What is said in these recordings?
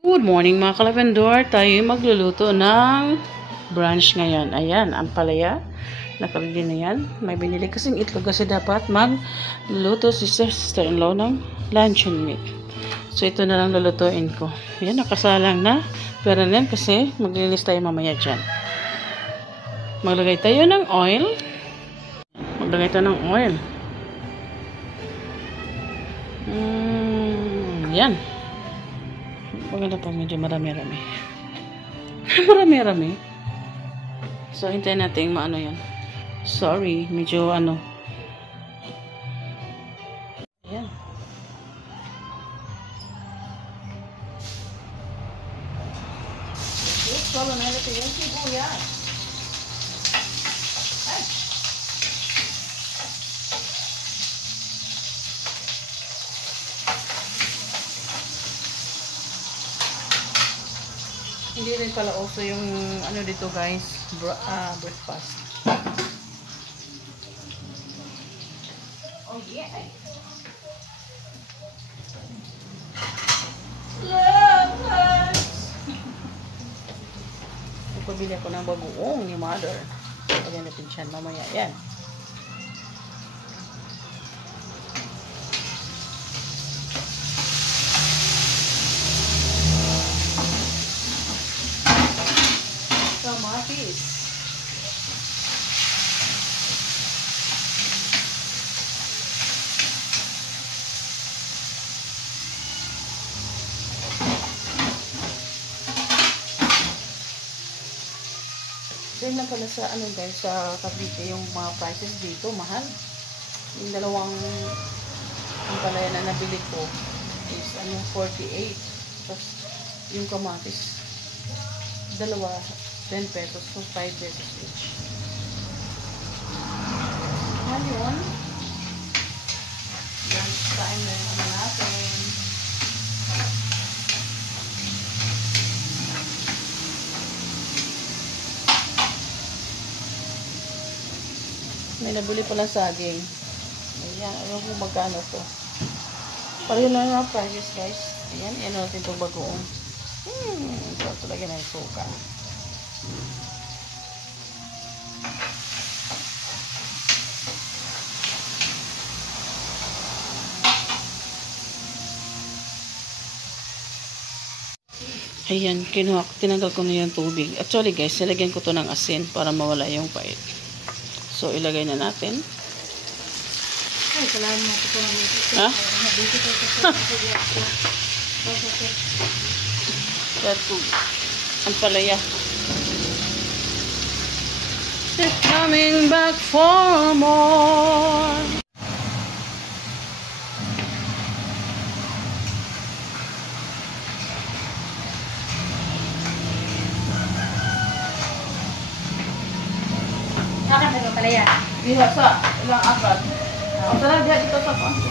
Good morning mga kalabendor. Tayo magluluto ng brunch ngayon. Ayan, ang palaya. Nakalagay na yan. May binili kasing itlog kasi dapat magluluto si sister-in-law ng luncheon meat. So ito na lang lulutuin ko. Ayan, nakasalang na. Pero yan kasi maglinis tayo mamaya dyan. Maglagay tayo ng oil. Yan. Maganda pa, medyo marami-rami. Marami-rami. So, hintayin natin maano yan. Sorry, medyo ano. Ayan. Solo na natin yung sibuyas. Ay! Hindi rin pala uso yung ano dito guys, breakfast. Oh yeah. Pabili ako ng bagoong ni mother. Pagyan natin siya mamaya. Yan. Kamatis. Then na pala sa ano guys, sa Cavite yung mga prices dito mahal. Yung dalawang ang palaya na nabili ko is 48. Tapos yung kamatis dalawa 10 pesos, so 5 pesos each. Ngayon, lunch time na yung natin. May nabili pala saging. Ayan, ayaw kung magkano to. Pareho lang yung prices guys. Ayan, yan natin itong bagoong. Ito lagyan ng suka. Ayan, tinanggal ko na yung tubig. Actually guys, nilagyan ko to ng asin para mawala yung pait. So, ilagay na natin. Ay, salamat po naman. Ha? Ito, ang palaya. They're coming back for more. Akan na palaya. Diha sa ilang akad. Ang sarap diha dito sa konti.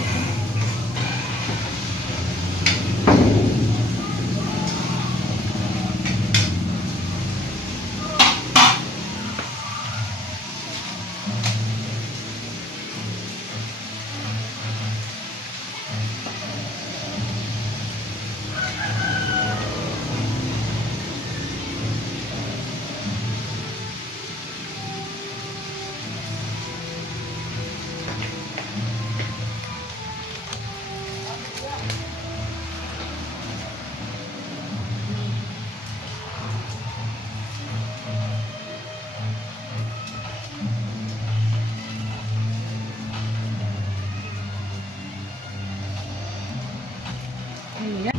Ayan.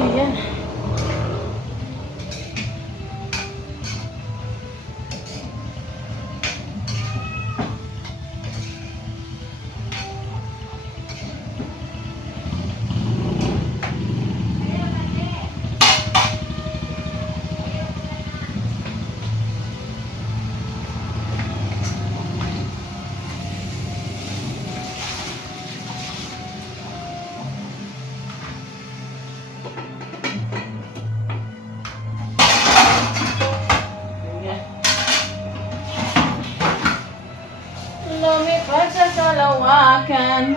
Ayan. lumipad sa kalawakan.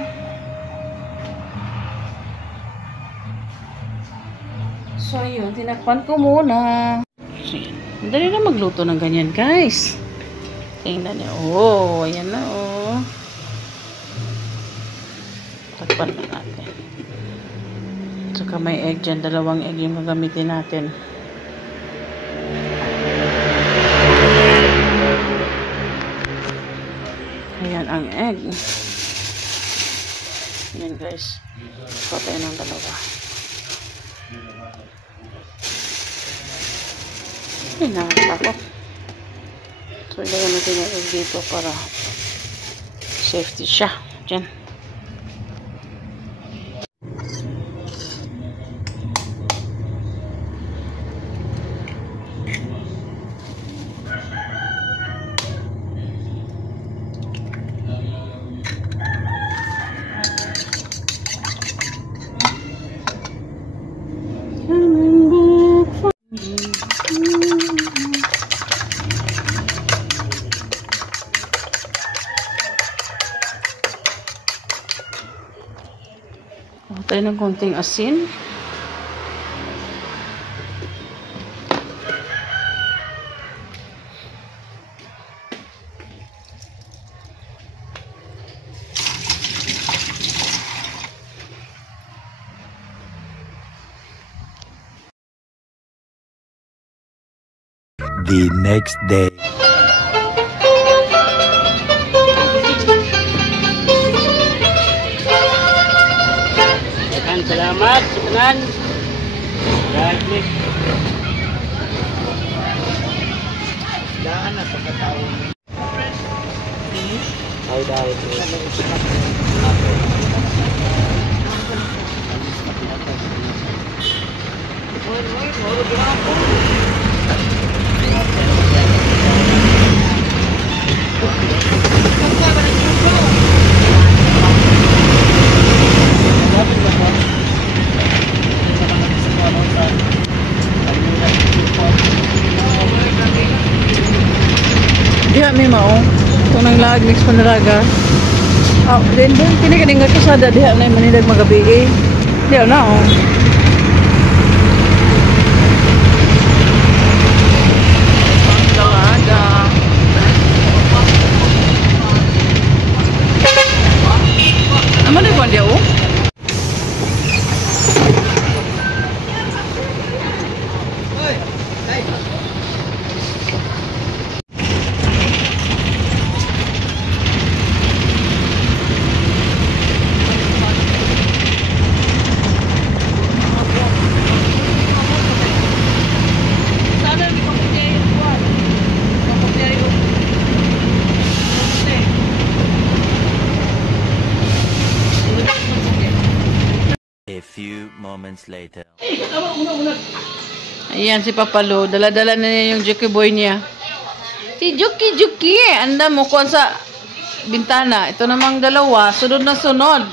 So, yun. Tinakpan ko muna. So, yun. Madali na magluto ng ganyan, guys. Tingnan niyo. Oh, ayan na, oh. Takpan na natin. Saka may egg dyan. 2 egg yung gagamitin natin. Ayan ang egg. Ayan, guys. Patay ng 2. Ay, nakatakot. So, ilagay natin yung egg dito para safety siya. Diyan. Tayo ng konting asin. The next day. Salamat sa tanan. God bless. Daan na sa katawin. Ay, dahil. Diha may mao. Ito nang lag mix panaraga. Ah, then kini kaning kasada diha na manilag magabi. Diha na oh. Panaraga. Amo ni kon dia oh. A few moments later. Ayan si Papalo, dala-dala na niya yung Juki boy niya. Si Juki, anda mo kuan sa bintana. Ito namang 2, sunod na sunod.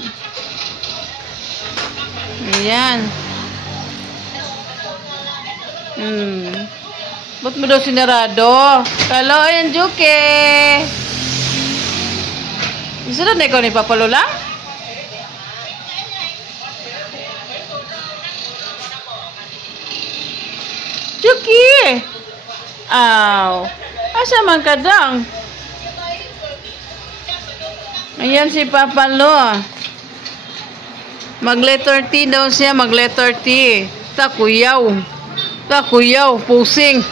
Ayan. Ba't mo daw sinarado? Kalo, ayan Juki. Sunod na ikaw ni Papalo lang? Juki! Aw! Asa man ka dang? Ayan si Papa Lo. Mag-letter T daw siya, mag-letter T. Takuyaw. Takuyaw, pusing.